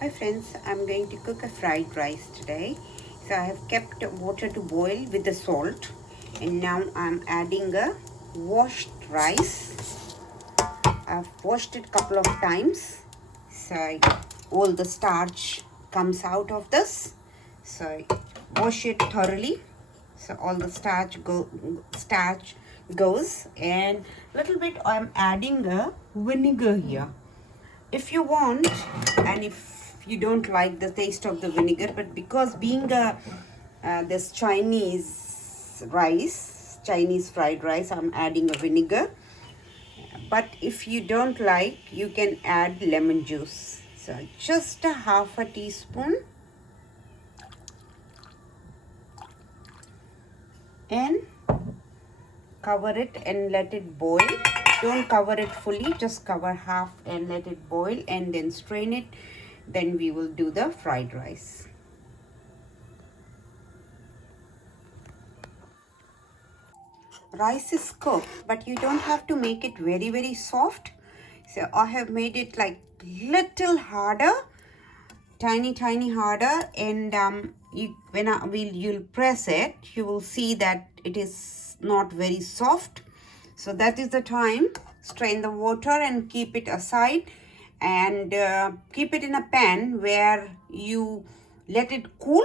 Hi friends, I'm going to cook a fried rice today. So I have kept water to boil with the salt, and now I'm adding a washed rice. I've washed it a couple of times, so all the starch comes out of this. So wash it thoroughly, so all the starch goes, and little bit I'm adding a vinegar here if you want, and if you don't like the taste of the vinegar, but because being a this Chinese fried rice, I'm adding a vinegar. But if you don't like, you can add lemon juice. So just a half a teaspoon, and cover it and let it boil. Don't cover it fully, just cover half and let it boil, and then strain it. Then we will do the fried rice. Rice is cooked, but you don't have to make it very soft. So I have made it like little harder, tiny harder, and you'll press it, you will see that it is not very soft. So that is the time. Strain the water and keep it aside, and keep it in a pan where you let it cool.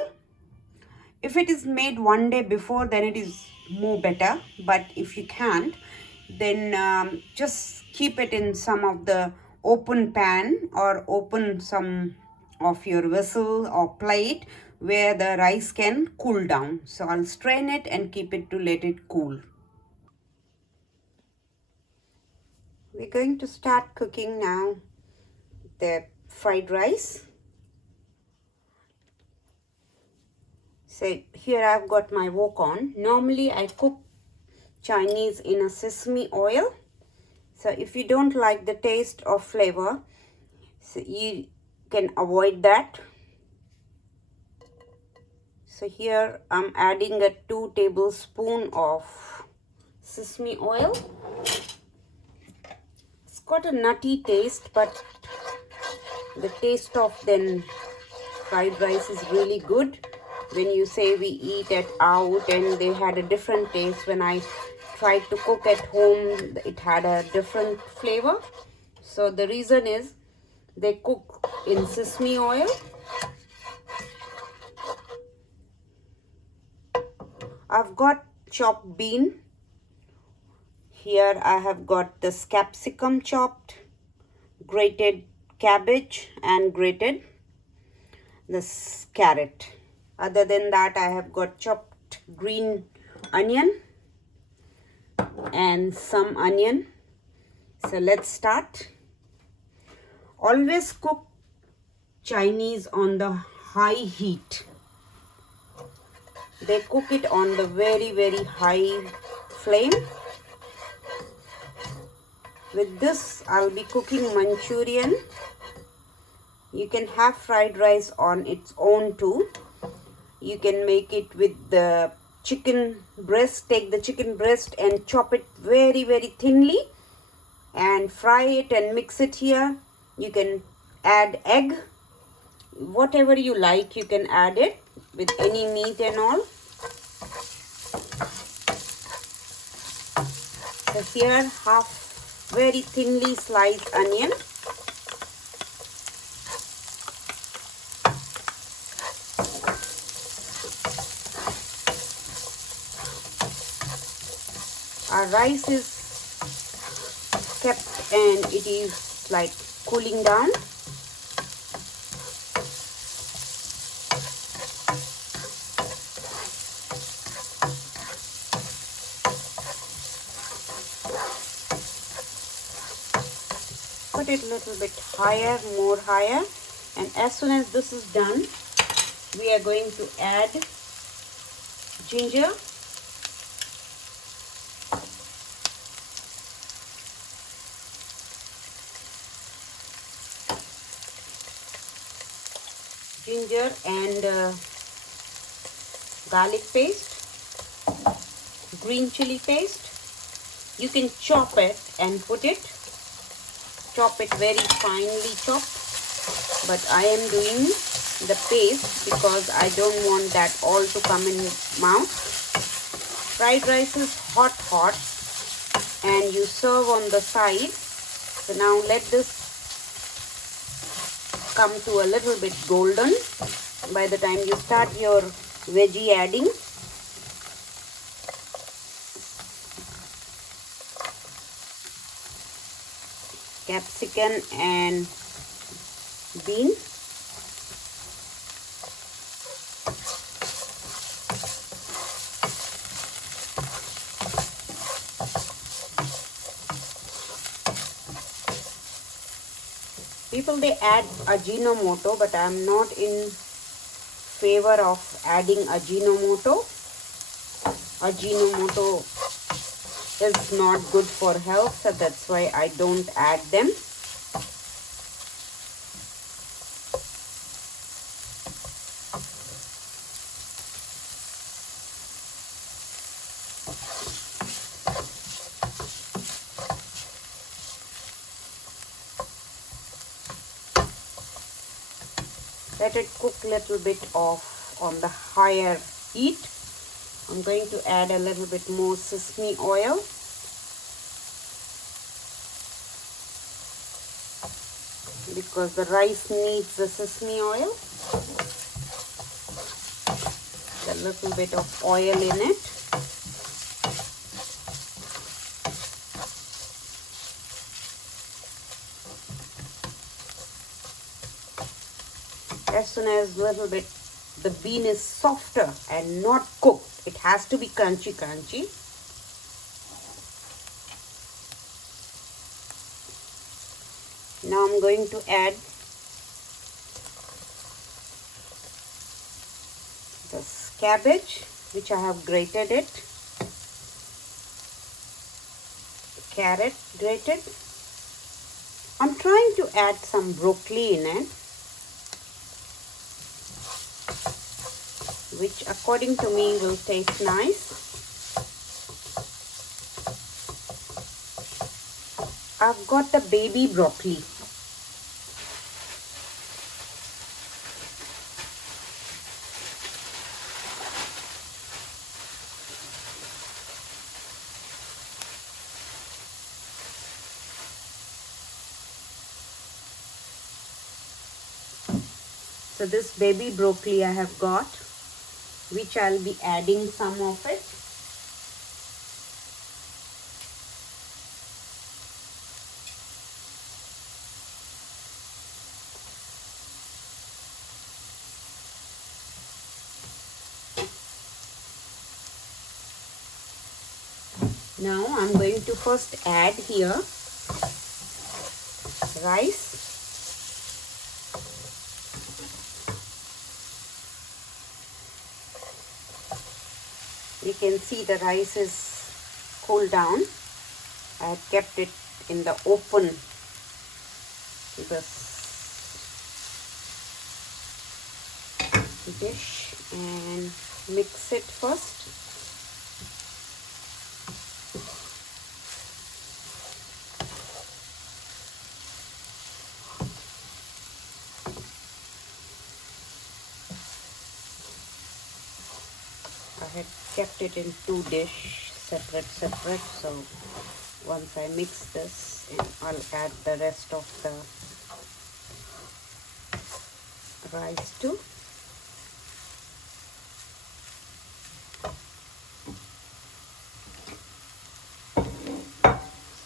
If it is made one day before, then it is more better, but if you can't, then just keep it in some of the open pan, or open some of your vessel or plate where the rice can cool down. So I'll strain it and keep it to let it cool. We're going to start cooking now the fried rice. So here I've got my wok on. Normally I cook Chinese in a sesame oil. So if you don't like the taste or flavor, so you can avoid that. So here I'm adding a 2 tablespoons of sesame oil. It's got a nutty taste, but the taste of then fried rice is really good. When you say we eat it out, and they had a different taste. When I tried to cook at home, it had a different flavor. So the reason is they cook in sesame oil. I've got chopped bean. Here I have got this capsicum chopped, grated cabbage, and grated this carrot. Other than that, I have got chopped green onion and some onion. So let's start. Always cook Chinese on the high heat. They cook it on the very high flame. With this, I'll be cooking Manchurian. You can have fried rice on its own too. You can make it with the chicken breast. Take the chicken breast and chop it very thinly and fry it and mix it here. You can add egg, whatever you like, you can add it with any meat and all. So here, half very thinly sliced onion. Our rice is kept and it is like cooling down. Put it a little bit higher, more higher, and as soon as this is done, we are going to add ginger, and garlic paste, green chili paste. You can chop it and put it. Chop it very finely chopped. but I am doing the paste because I don't want that all to come in mouth. Fried rice is hot and you serve on the side. So now let this come to a little bit golden. By the time you start your veggie adding, capsicum and bean. People, they add Ajinomoto, but I am not in favor of adding Ajinomoto. Ajinomoto is not good for health, so that's why I don't add them. Let it cook a little bit off on the higher heat. I'm going to add a little bit more sesame oil. Because the rice needs the sesame oil. A little bit of oil in it. As soon as little bit the bean is softer and not cooked, it has to be crunchy. Now I'm going to add this cabbage, which I have grated it, carrot grated. I'm trying to add some broccoli in it, which according to me will taste nice. I've got the baby broccoli. So this baby broccoli I have got, which I'll be adding some of it. Now I'm going to first add here rice. You can see the rice is cooled down. I have kept it in the open dish and mix it first. I had kept it in two dishes separate, so once I mix this, I'll add the rest of the rice too.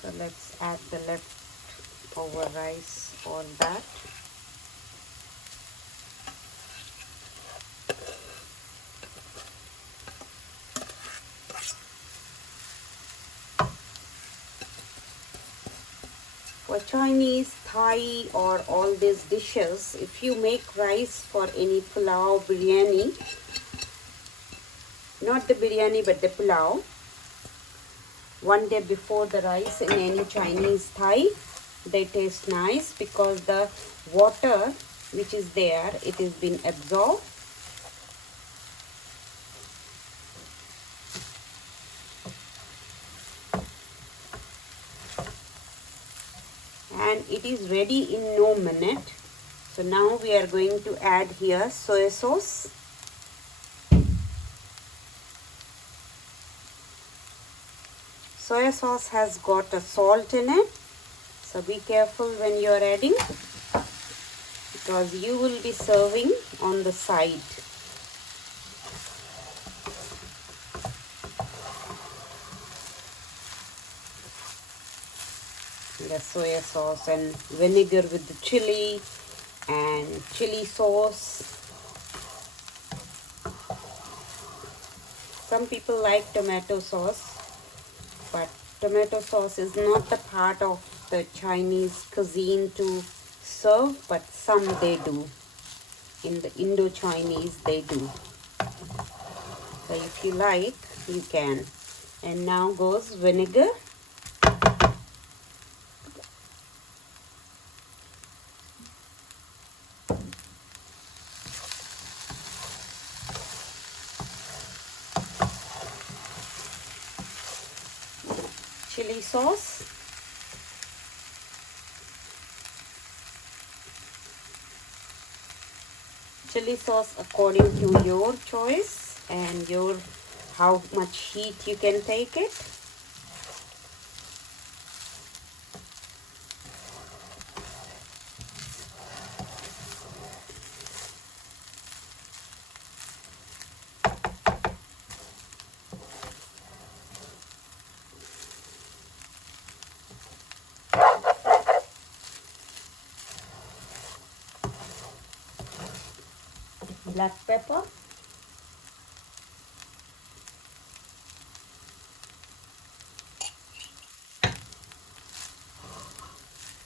So let's add the leftover rice on that. For Chinese, Thai or all these dishes, if you make rice for any pulao, biryani, not the biryani but the pulao, one day before the rice in any Chinese Thai, they taste nice because the water which is there, it has been absorbed. And it is ready in no minute. So now we are going to add here soy sauce. Soya sauce has got a salt in it, so be careful when you are adding, because you will be serving on the side. The soya sauce and vinegar with the chili and chili sauce. Some people like tomato sauce, but tomato sauce is not the part of the Chinese cuisine to serve, but some they do. In the Indo-Chinese they do. So if you like, you can. And now goes vinegar. Chili sauce. Chili sauce according to your choice and your how much heat you can take it. Black pepper.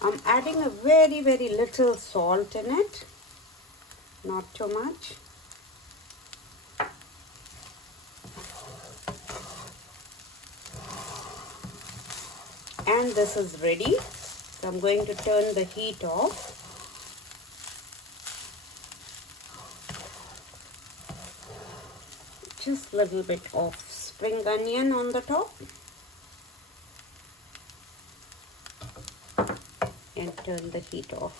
I'm adding a very little salt in it, not too much. And this is ready. So I'm going to turn the heat off. Just a little bit of spring onion on the top. And turn the heat off.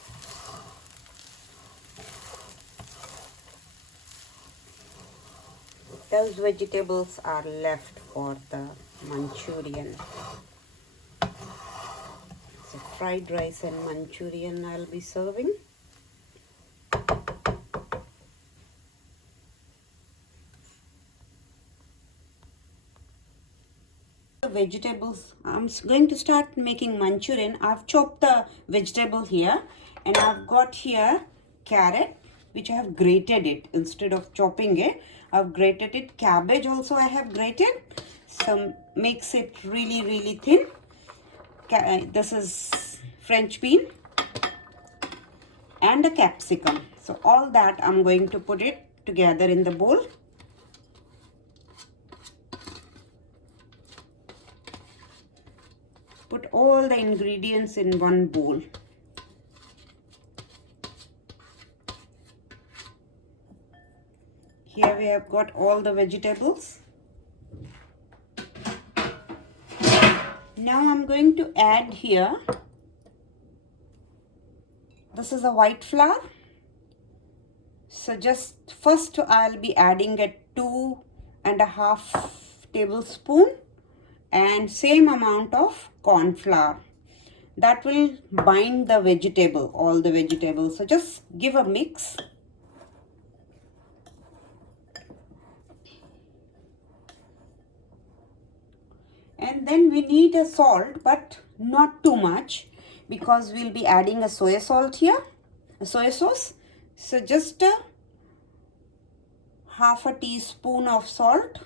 Those vegetables are left for the Manchurian. So fried rice and Manchurian I'll be serving. The vegetables, I'm going to start making Manchurian. I've chopped the vegetable here, and I've got here carrot, which I have grated it instead of chopping it. I've grated it. Cabbage also I have grated, so makes it really thin. This is French bean and a capsicum. So all that I'm going to put it together in the bowl. Put all the ingredients in one bowl. Here we have got all the vegetables. Now I'm going to add here, this is a white flour. So just first I'll be adding a 2.5 tablespoon and same amount of corn flour. That will bind the vegetable, all the vegetables. So just give a mix. And then we need a salt, but not too much, because we'll be adding a soya salt here, a soya sauce. So just a half a teaspoon of salt.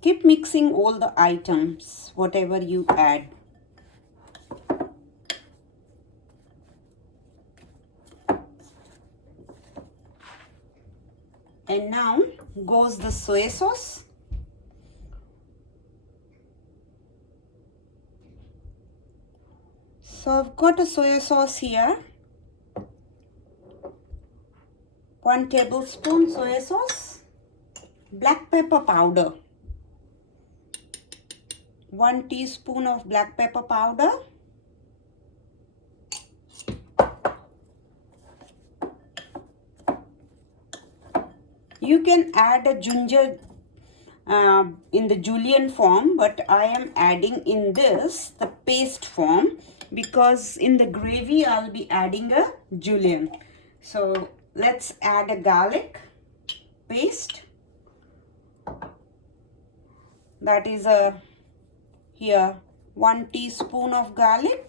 Keep mixing all the items, whatever you add. And now goes the soy sauce. So I've got a soya sauce here. 1 tablespoon soya sauce. Black pepper powder. 1 teaspoon of black pepper powder, you can add a ginger in the julienne form, but I am adding in this the paste form because in the gravy I'll be adding a julienne. So let's add a garlic paste. That is here 1 teaspoon of garlic.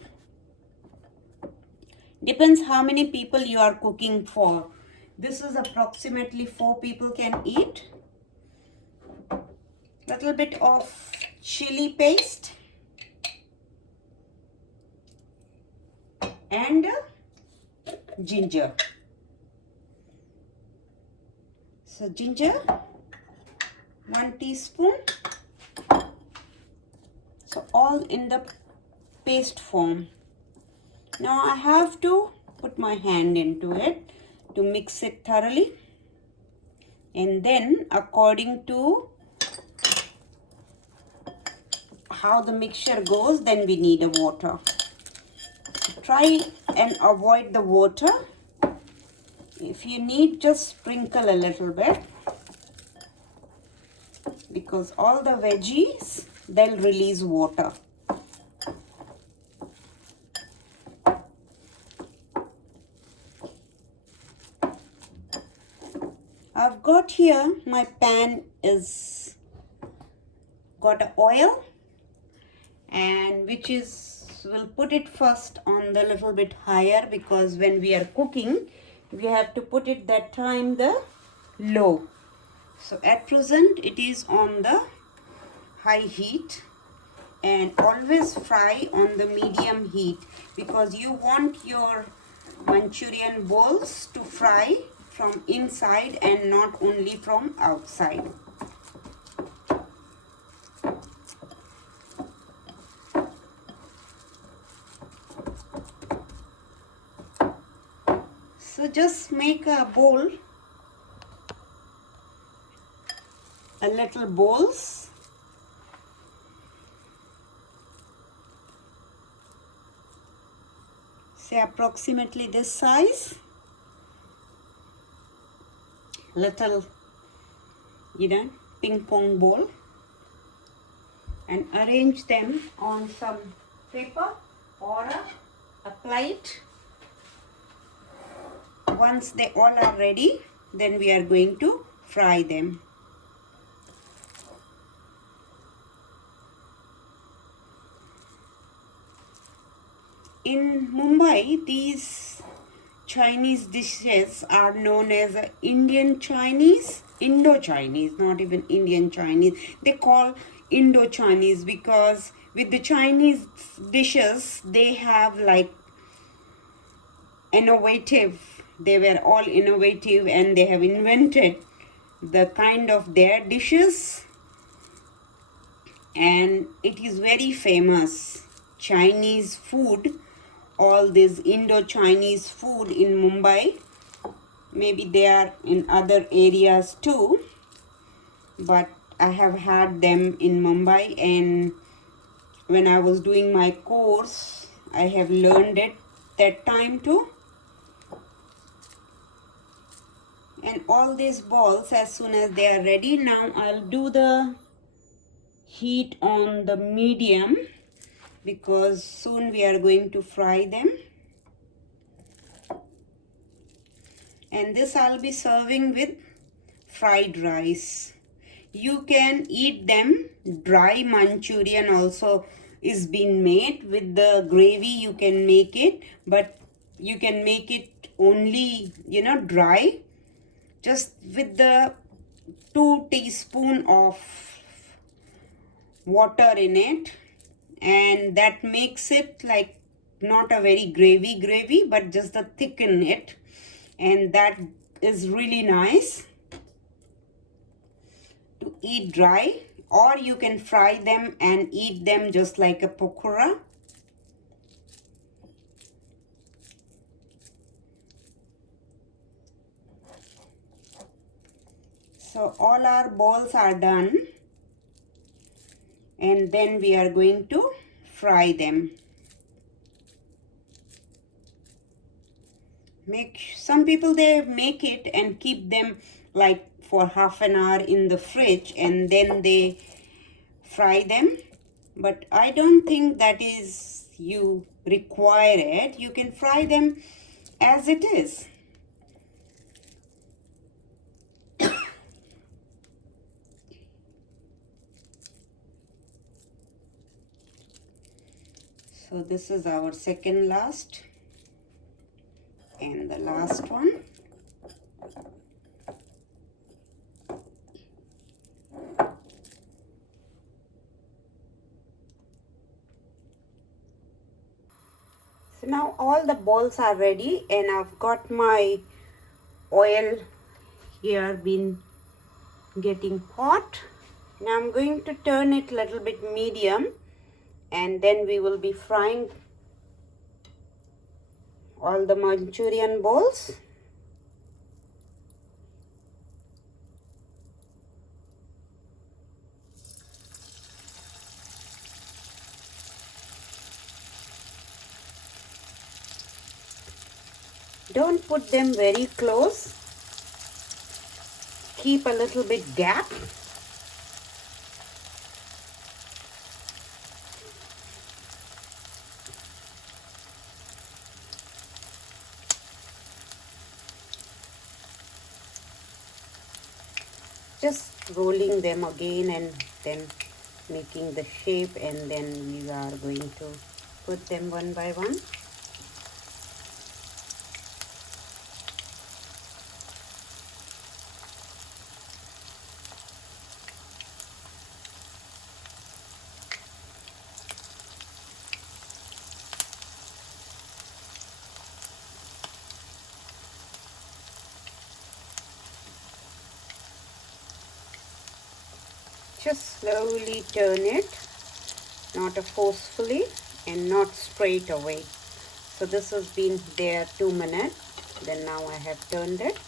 Depends how many people you are cooking for. This is approximately 4 people can eat. Little bit of chili paste and ginger. So ginger 1 teaspoon. So all in the paste form. Now I have to put my hand into it to mix it thoroughly, and then according to how the mixture goes, then we need a water. So try and avoid the water. If you need, just sprinkle a little bit, because all the veggies, they'll release water. I've got here, my pan is got a oil, and which is, we'll put it first on the little bit higher, because when we are cooking, we have to put it that time the low. So at present it is on the high heat, and always fry on the medium heat, because you want your Manchurian balls to fry from inside and not only from outside. So just make a bowl, a little bowls, say approximately this size, little, ping pong ball, and arrange them on some paper or a plate. Once they all are ready, then we are going to fry them. In Mumbai, these Chinese dishes are known as Indian Chinese, Indo-Chinese, not even Indian Chinese. They call Indo-Chinese because with the Chinese dishes, they have like innovative, they were all innovative, and they have invented the kind of their dishes, and it is very famous. Chinese food, all this Indo-Chinese food in Mumbai, maybe they are in other areas too, but I have had them in Mumbai, and when I was doing my course, I have learned it that time too. And all these balls, as soon as they are ready, now I'll do the heat on the medium, because soon we are going to fry them. And this I'll be serving with fried rice. You can eat them dry. Manchurian also is being made with the gravy. You can make it, but you can make it only dry, just with the 2 teaspoons of water in it, and that makes it like not a very gravy, but just the thicken it, and that is really nice to eat dry. Or you can fry them and eat them just like a pakora. So all our balls are done, and then we are going to fry them. Some people, they make it and keep them like for half an hour in the fridge and then they fry them, but I don't think that is you require it. You can fry them as it is. So this is our second last and the last one. So now all the balls are ready and I've got my oil here been getting hot. Now I'm going to turn it a little bit medium and then we will be frying all the Manchurian balls. Don't put them very close. Keep a little bit gap. Just rolling them again and then making the shape, and then we are going to put them one by one. Just slowly turn it, not forcefully and not straight away. So this has been there 2 minutes. Then now I have turned it.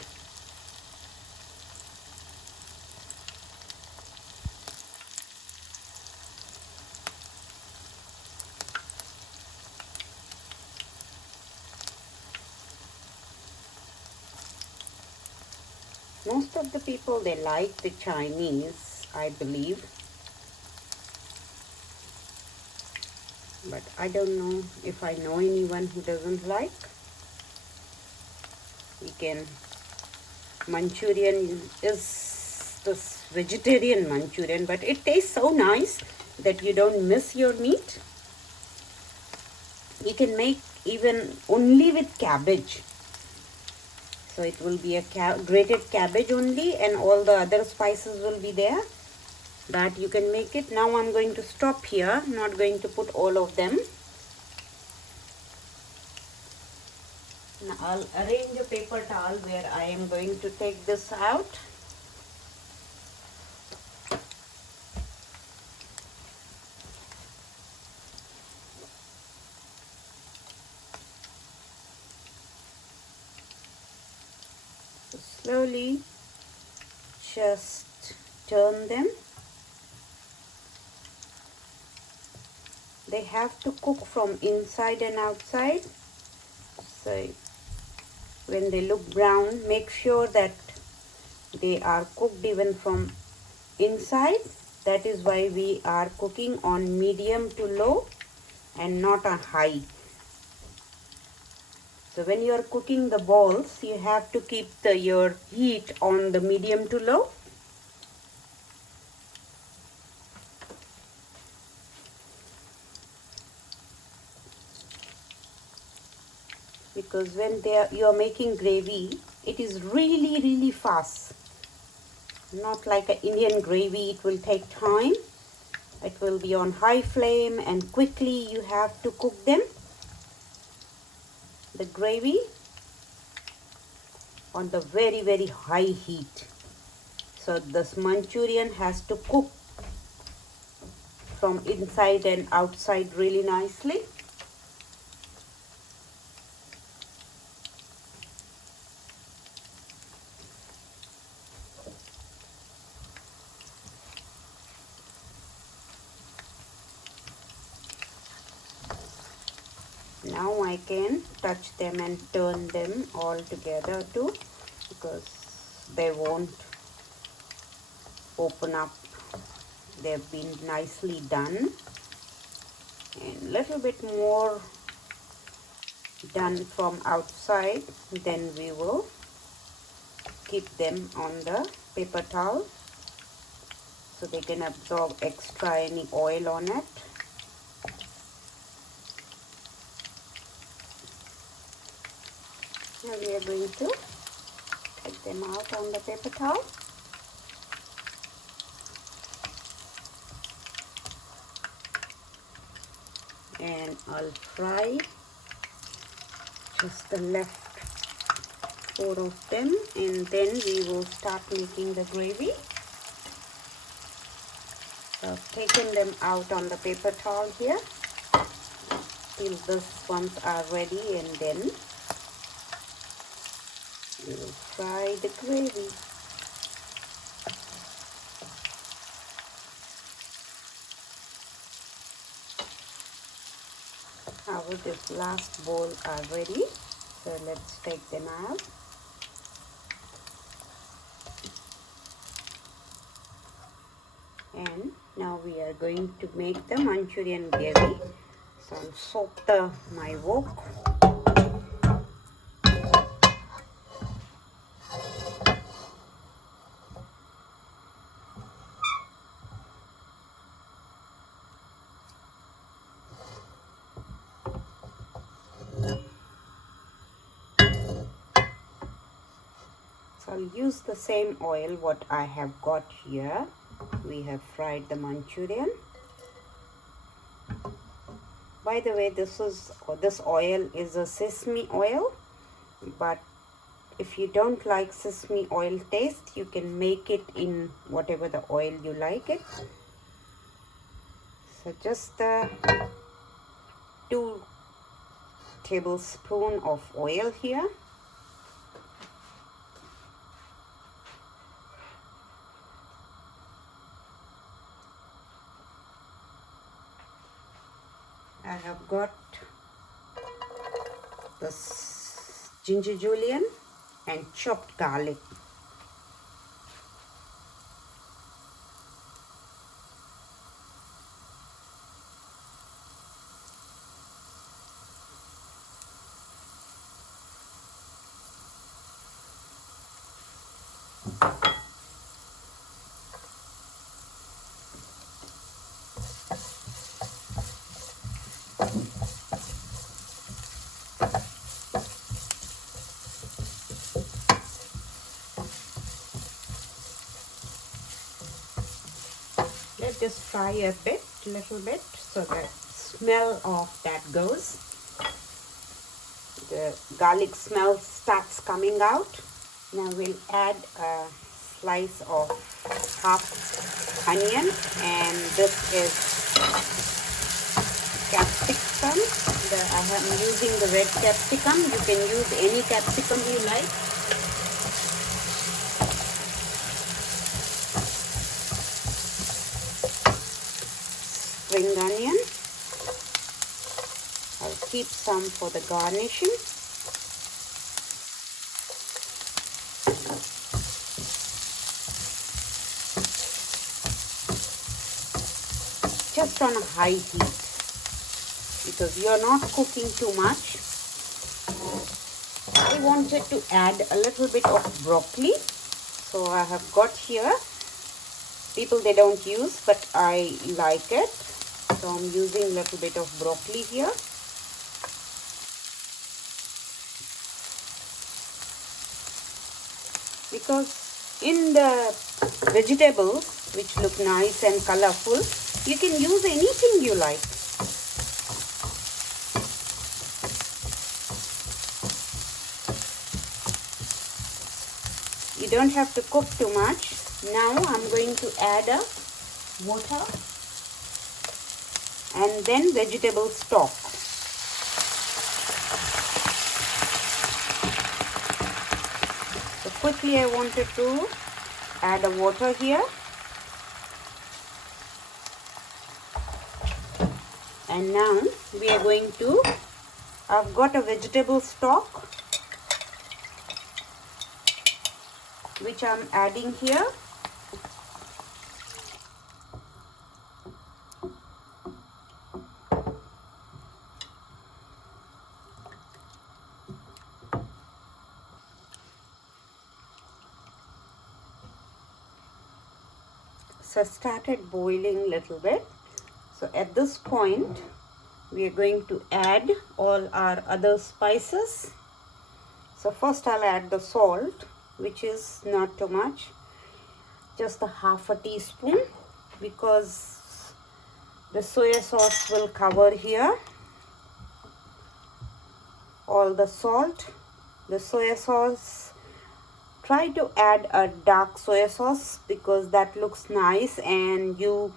Most of the people, they like the Chinese, I believe. But I don't know if I know anyone who doesn't like. We can, Manchurian is this vegetarian Manchurian, but it tastes so nice that you don't miss your meat. You can make even only with cabbage. So it will be a grated cabbage only and all the other spices will be there. That you can make it. Now I'm going to stop here. I'm not going to put all of them. Now I'll arrange a paper towel where I am going to take this out. So slowly just turn them. They have to cook from inside and outside. So when they look brown, make sure that they are cooked even from inside. That is why we are cooking on medium to low and not on high. So when you are cooking the balls, you have to keep your heat on the medium to low. Because when you are making gravy, it is really fast. Not like an Indian gravy, it will take time. It will be on high flame and quickly you have to cook them. The gravy on the very high heat. So this Manchurian has to cook from inside and outside really nicely. Now I can touch them and turn them all together too, because they won't open up. They've been nicely done. And little bit more done from outside, then we will keep them on the paper towel so they can absorb extra any oil on it. Now we are going to take them out on the paper towel. And I'll fry just the left 4 of them, and then we will start making the gravy. So I've taken them out on the paper towel here till these ones are ready, and then we will fry the gravy. Our this last bowl are ready, so let's take them out. And now we are going to make the Manchurian gravy. So I'll soak my wok. So I'll use the same oil what I have got here. We have fried the Manchurian. By the way, this oil is a sesame oil, but if you don't like sesame oil taste, you can make it in whatever the oil you like it. So just 2 tablespoons of oil here. I have got this ginger julienne and chopped garlic. Let this fry a little bit, so the smell of that goes. The garlic smell starts coming out. Now we'll add a slice of half onion, and this is capsicum. I am using the red capsicum. You can use any capsicum you like. Spring onion. I'll keep some for the garnishing. Just on a high heat, because you're not cooking too much. I wanted to add a little bit of broccoli, so I have got here. People, they don't use, but I like it, so I'm using a little bit of broccoli here. Because in the vegetables, which look nice and colorful, you can use anything you like. You don't have to cook too much. Now I'm going to add a water and then vegetable stock. So quickly I wanted to add a water here. And now we are going to I've got a vegetable stock which I'm adding here. So started boiling a little bit. So at this point we are going to add all our other spices. So first I'll add the salt, which is not too much, just a half a teaspoon, because the soya sauce will cover here all the salt. The soya sauce, try to add a dark soya sauce because that looks nice, and you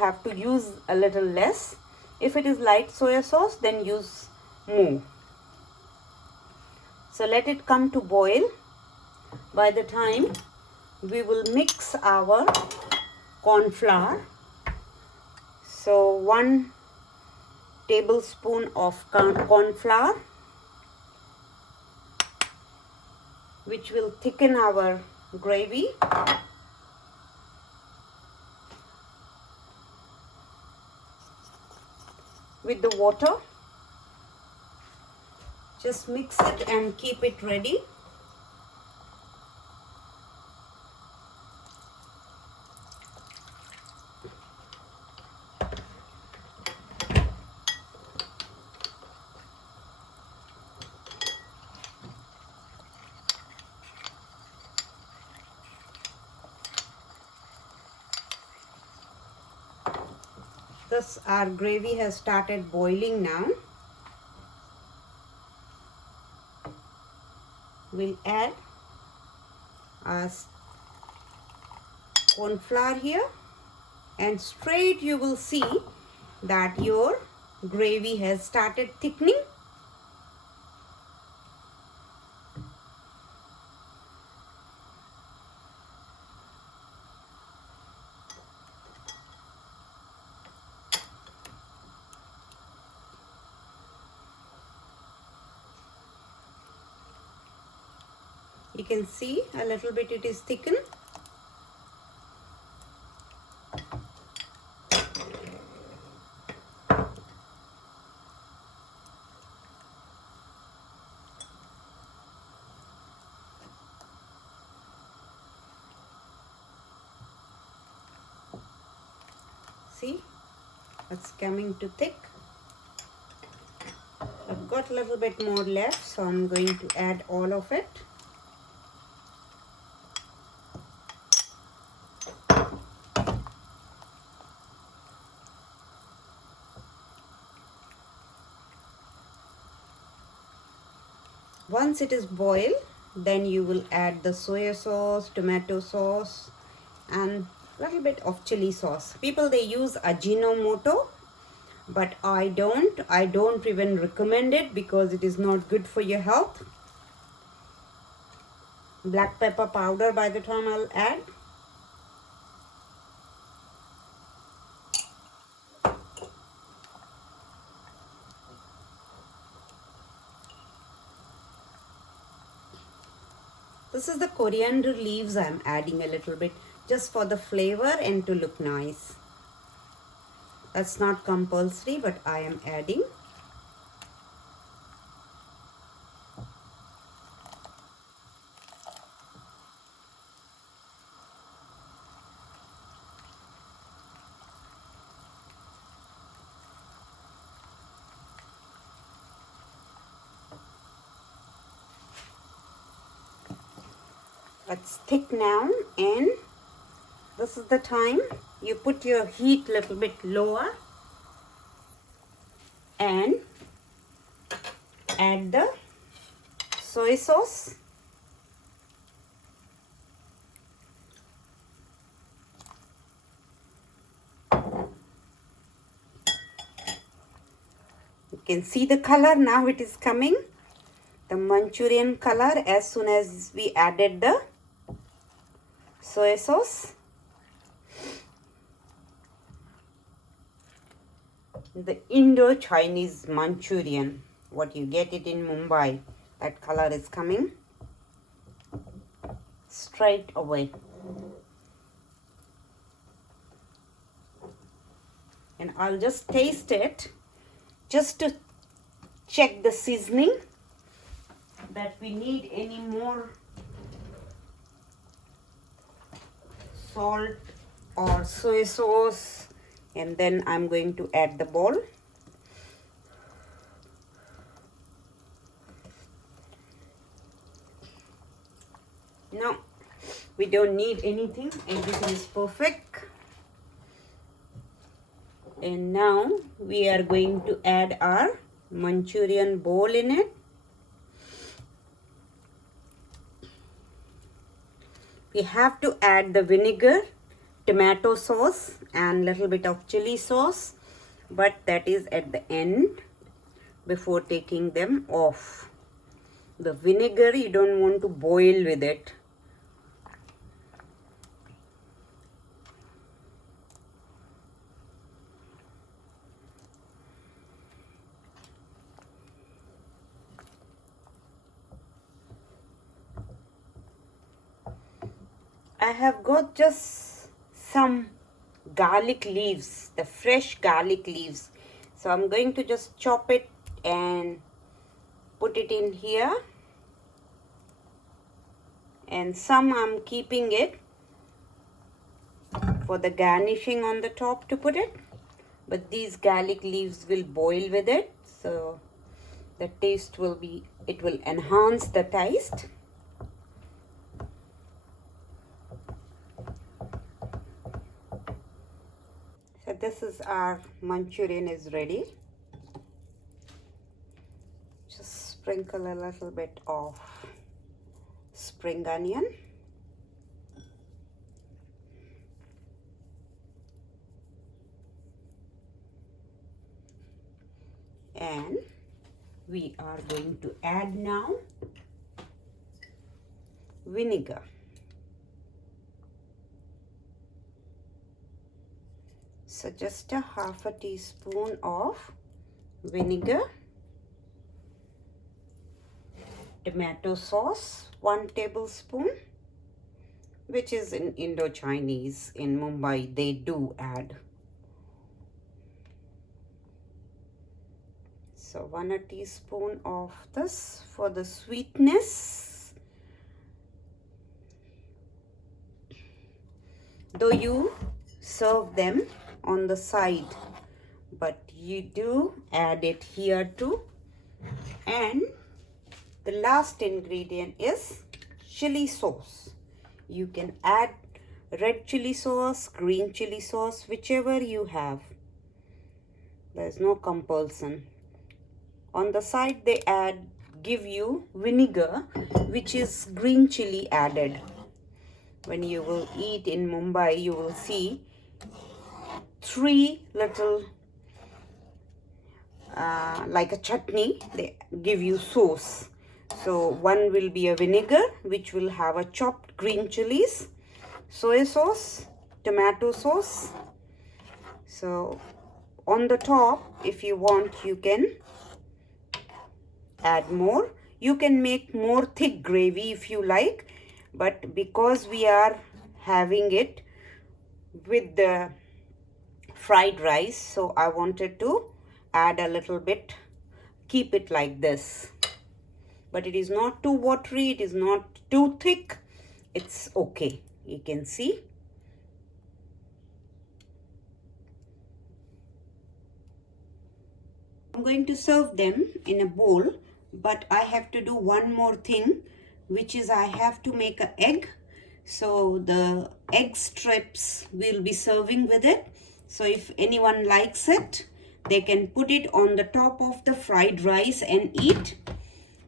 have to use a little less. If it is light soya sauce, then use more. So let it come to boil. By the time we will mix our corn flour. So 1 tablespoon of corn flour, which will thicken our gravy. With the water, just mix it and keep it ready. Thus our gravy has started boiling now. We'll add our corn flour here, and straight you will see that your gravy has started thickening. You can see a little bit it is thickened. See, it's coming to thick. I've got a little bit more left, so I'm going to add all of it. Once it is boiled, then you will add the soya sauce, tomato sauce, and a little bit of chili sauce. People, they use Ajinomoto, but I don't even recommend it because it is not good for your health. Black pepper powder by the time I'll add. This is the coriander leaves I'm adding a little bit just for the flavor and to look nice. That's not compulsory, but I am adding. It's thick now, and this is the time you put your heat a little bit lower and add the soy sauce. You can see the color now, it is coming, the Manchurian color, as soon as we added the soy sauce. the Indo-Chinese Manchurian. What you get it in Mumbai. That color is coming straight away. And I'll just taste it just to check the seasoning, that we need any more salt or soy sauce, and then I'm going to add the bowl. No, we don't need anything. Everything is perfect. And now we are going to add our Manchurian bowl in it. We have to add the vinegar, tomato sauce and little bit of chili sauce, but that is at the end before taking them off. The vinegar, you don't want to boil with it. I have got just some garlic leaves, the fresh garlic leaves. So I'm going to just chop it and put it in here. And some I'm keeping it for the garnishing on the top to put it. But these garlic leaves will boil with it. So the taste will be, it will enhance the taste. So this is our Manchurian is ready. Just sprinkle a little bit of spring onion. And we are going to add now vinegar. So just a half a teaspoon of vinegar, tomato sauce, 1 tablespoon, which is in Indo-Chinese. In Mumbai, they do add. So 1 teaspoon of this for the sweetness. Though you serve them on the side, but you do add it here too. And the last ingredient is chili sauce. You can add red chili sauce, green chili sauce, whichever you have. There's no compulsion. On the side they give you vinegar, which is green chili added. When you will eat in Mumbai, you will see 3 little like a chutney, they give you sauce. So 1 will be a vinegar, which will have a chopped green chilies, soy sauce, tomato sauce. So on the top, if you want, you can add more. You can make more thick gravy if you like, but because we are having it with the fried rice, so I wanted to add a little bit, keep it like this. But it is not too watery, it is not too thick, it's okay. You can see. I'm going to serve them in a bowl, but I have to do one more thing, which is I have to make an egg. So the egg strips we'll be serving with it. So if anyone likes it, they can put it on the top of the fried rice and eat.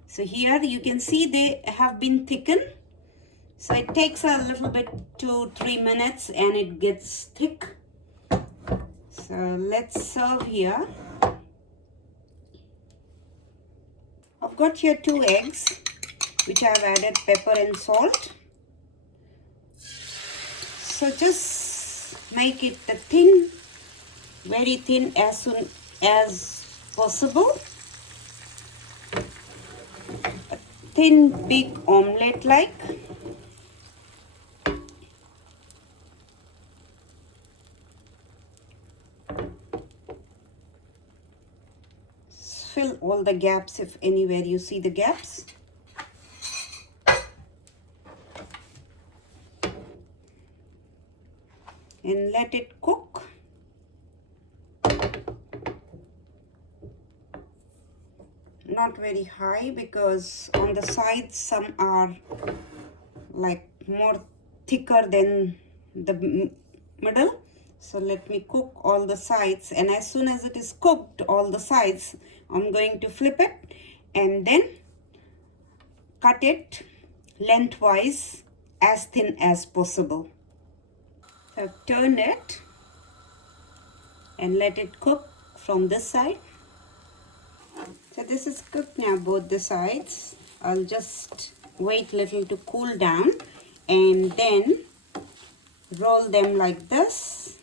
So here you can see they have been thickened. So it takes a little bit 2-3 minutes and it gets thick. So let's serve here. I've got here 2 eggs, which I've added pepper and salt. So just make it thin, very thin, as soon as possible. A thin, big omelette like. Fill all the gaps if anywhere you see the gaps. And let it cook. Not very high, because on the sides some are like more thicker than the middle. So let me cook all the sides, and as soon as it is cooked all the sides, I'm going to flip it and then cut it lengthwise as thin as possible. So I've turned it and let it cook from this side. So this is cooked now, both the sides. I'll just wait little to cool down and then roll them like this,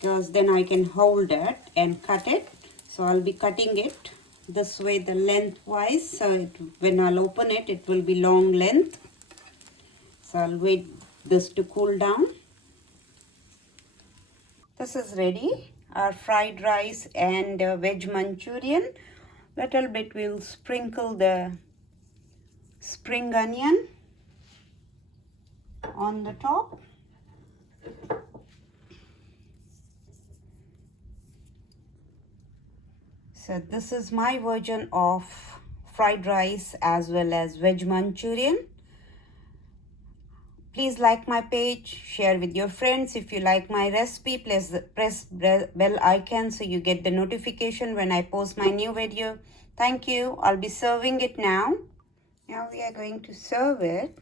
because then I can hold it and cut it. So I'll be cutting it this way, the lengthwise, so when I'll open it, it will be long length. So I'll wait this to cool down. This is ready, our fried rice and veg Manchurian. Little bit we'll sprinkle the spring onion on the top. So this is my version of fried rice as well as veg Manchurian. Please like my page, share with your friends. If you like my recipe, please press bell icon so you get the notification when I post my new video. Thank you. I'll be serving it now. Now we are going to serve it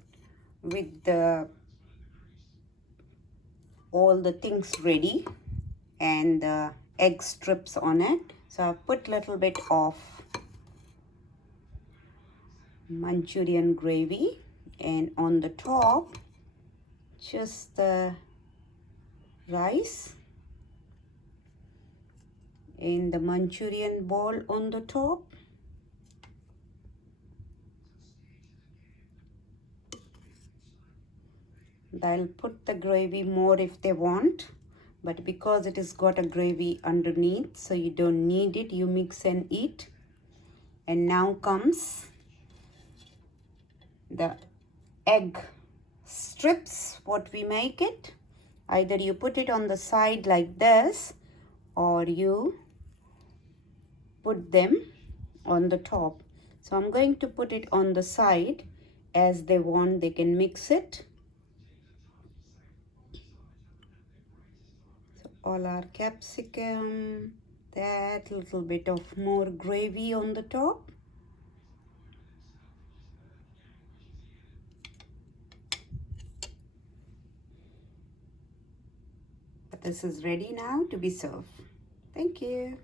with all the things ready and the egg strips on it. So I've put little bit of Manchurian gravy, and on the top just the rice and the Manchurian ball on the top. They'll put the gravy more if they want, but because it has got a gravy underneath, so you don't need it, you mix and eat. And now comes the egg strips, what we make it. Either you put it on the side like this, or you put them on the top. So I'm going to put it on the side. As they want, they can mix it. So all our capsicum, that little bit of more gravy on the top. This is ready now to be served. Thank you.